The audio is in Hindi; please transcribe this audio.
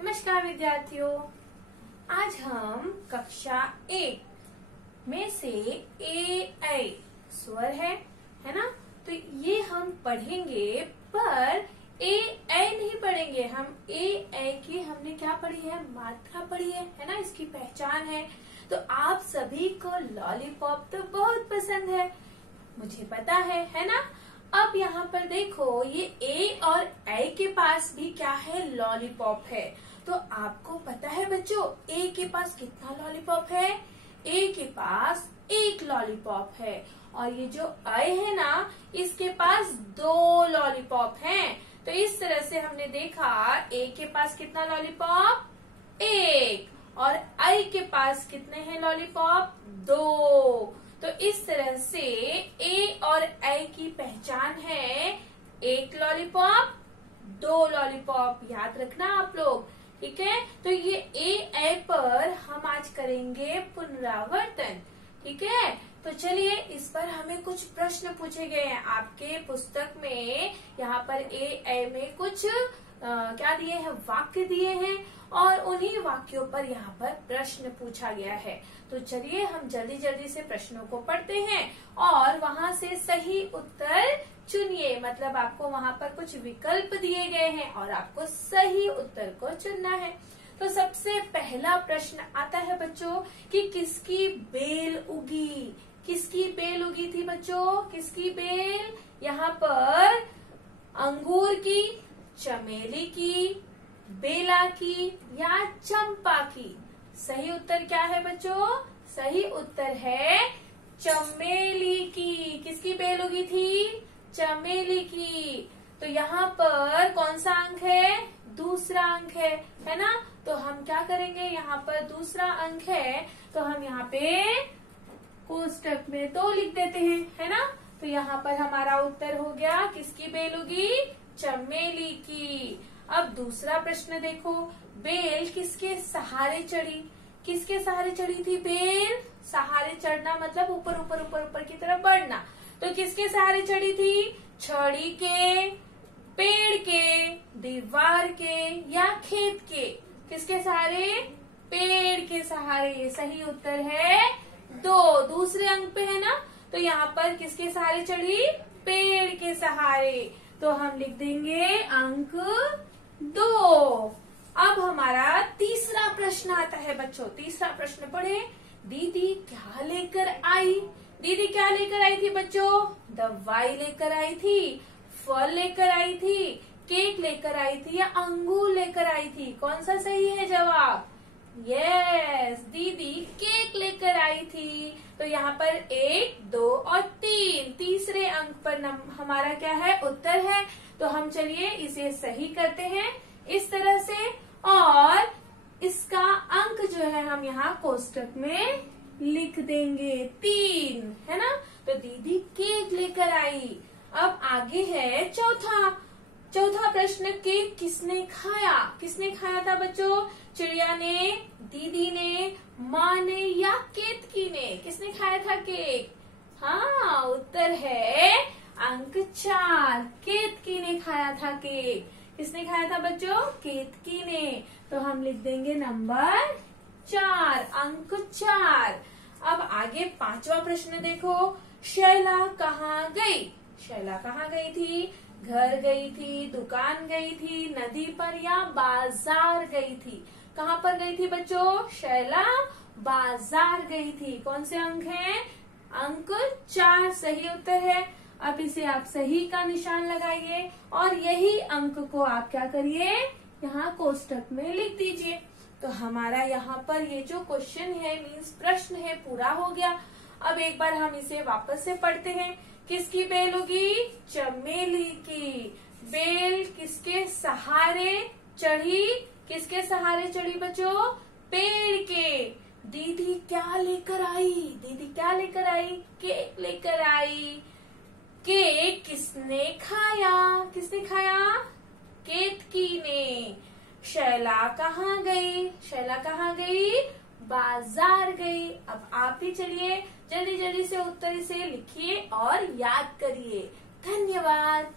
नमस्कार विद्यार्थियों, आज हम कक्षा 1 में से ए ऐ स्वर है ना। तो ये हम पढ़ेंगे, पर ए ऐ नहीं पढ़ेंगे हम। ए ऐ की हमने क्या पढ़ी है, मात्रा पढ़ी है ना, इसकी पहचान है। तो आप सभी को लॉलीपॉप तो बहुत पसंद है, मुझे पता है ना। अब यहाँ पर देखो, ये ए और ऐ के पास भी क्या है, लॉलीपॉप है। तो आपको पता है बच्चों, ए के पास कितना लॉलीपॉप है? ए के पास 1 लॉलीपॉप है। और ये जो ऐ है ना, इसके पास 2 लॉलीपॉप हैं। तो इस तरह से हमने देखा, ए के पास कितना लॉलीपॉप? 1। और ऐ के पास कितने हैं लॉलीपॉप? 2। तो इस तरह से ए और ऐ की पहचान है 1 लॉलीपॉप, 2 लॉलीपॉप। याद रखना आप लोग, ठीक है। तो ये ए ऐ पर हम आज करेंगे पुनरावर्तन, ठीक है। तो चलिए, इस पर हमें कुछ प्रश्न पूछे गए हैं आपके पुस्तक में। यहाँ पर ए ऐ में कुछ क्या दिए हैं, वाक्य दिए हैं, और उन्हीं वाक्यों पर यहाँ पर प्रश्न पूछा गया है। तो चलिए, हम जल्दी जल्दी से प्रश्नों को पढ़ते हैं और वहाँ से सही उत्तर चुनिए। मतलब आपको वहाँ पर कुछ विकल्प दिए गए हैं और आपको सही उत्तर को चुनना है। तो सबसे पहला प्रश्न आता है बच्चों कि किसकी बेल उगी? किसकी बेल उगी थी बच्चों? किसकी बेल? यहाँ पर अंगूर की, चमेली की, बेला की या चंपा की? सही उत्तर क्या है बच्चों? सही उत्तर है चमेली की। किसकी बेल उगी थी? चमेली की। तो यहाँ पर कौन सा अंक है? दूसरा अंक है ना। तो हम क्या करेंगे, यहाँ पर दूसरा अंक है, तो हम यहाँ पे कोष्टक में 2 लिख देते हैं, है ना। तो यहाँ पर हमारा उत्तर हो गया, किसकी बेल उगी? चमेली की। अब दूसरा प्रश्न देखो, बेल किसके सहारे चढ़ी? किसके सहारे चढ़ी थी बेल? सहारे चढ़ना मतलब ऊपर ऊपर ऊपर ऊपर की तरफ बढ़ना। तो किसके सहारे चढ़ी थी? छड़ी के, पेड़ के, दीवार के या खेत के? किसके सहारे? पेड़ के सहारे। ये सही उत्तर है 2। दूसरे अंक पे है ना। तो यहाँ पर किसके सहारे चढ़ी? पेड़ के सहारे। तो हम लिख देंगे अंक 2। अब हमारा तीसरा प्रश्न आता है बच्चों। तीसरा प्रश्न पढ़े, दीदी क्या लेकर आई? दीदी क्या लेकर आई थी बच्चों? दवाई लेकर आई थी, फल लेकर आई थी, केक लेकर आई थी या अंगूर लेकर आई थी? कौन सा सही है जवाब? यस, दीदी केक लेकर आई थी। तो यहाँ पर 1, 2 और 3 तीसरे अंक पर हमारा क्या है, उत्तर है। तो हम चलिए इसे सही करते हैं इस तरह से, और इसका अंक जो है हम यहाँ कोष्टक में लिख देंगे 3, है ना। तो दीदी केक लेकर आई। अब आगे है चौथा प्रश्न, केक किसने खाया? किसने खाया था बच्चों? चिड़िया ने, दीदी ने, माँ ने या केतकी ने? किसने खाया था केक? हाँ, उत्तर है अंक 4, केतकी ने खाया था केक। किसने खाया था बच्चों? केतकी ने। तो हम लिख देंगे नंबर 4, अंक 4। अब आगे 5वां प्रश्न देखो, शैला कहाँ गई? शैला कहाँ गई थी? घर गई थी, दुकान गई थी, नदी पर या बाजार गई थी? कहाँ पर गई थी बच्चों? शैला बाजार गई थी। कौन से अंक हैं? अंक 4 सही उत्तर है। अब इसे आप सही का निशान लगाइए और यही अंक को आप क्या करिए, यहाँ कोष्टक में लिख दीजिए। तो हमारा यहाँ पर ये जो क्वेश्चन है, मीन्स प्रश्न है, पूरा हो गया। अब एक बार हम इसे वापस से पढ़ते हैं। किसकी बेल उगी? चमेली की। बेल किसके सहारे चढ़ी? किसके सहारे चढ़ी बच्चों? पेड़ के। दीदी क्या लेकर आई? दीदी क्या लेकर आई? केक लेकर आई। केक किसने खाया? किसने खाया? केतकी ने। शैला कहाँ गई? शैला कहाँ गई? बाजार गई। अब आप भी चलिए जल्दी जल्दी से उत्तर इसे लिखिए और याद करिए। धन्यवाद।